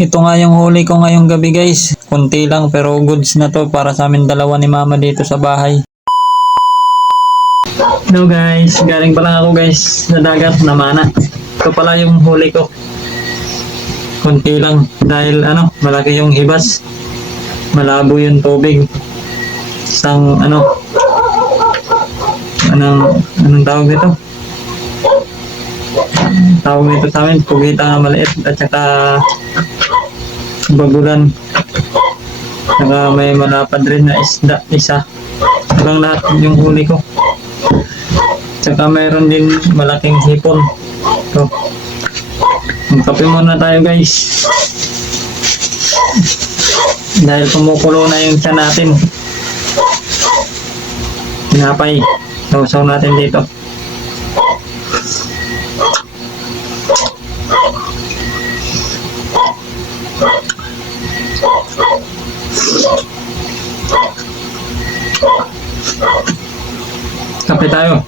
Ito nga yung huli ko ngayong gabi guys. Kunti lang pero goods na to para sa amin dalawa ni mama dito sa bahay. Hello guys, galing pa lang ako guys sa dagat na mana. Ito pala yung huli ko. Kunti lang dahil malaki yung hibas. Malabo yung tubig. Isang anong tawag dito? Tawag nito sa amin, pugita nga maliit at saka bagulan. Saka may malapad rin na isda, isa. Hanggang lahat yung huli ko. Saka mayroon din malaking hipon. Ito. Magkape muna tayo guys. Dahil kumukulo na yung tiyan natin. Pinapay. Sausaw natin dito. Kape tayo.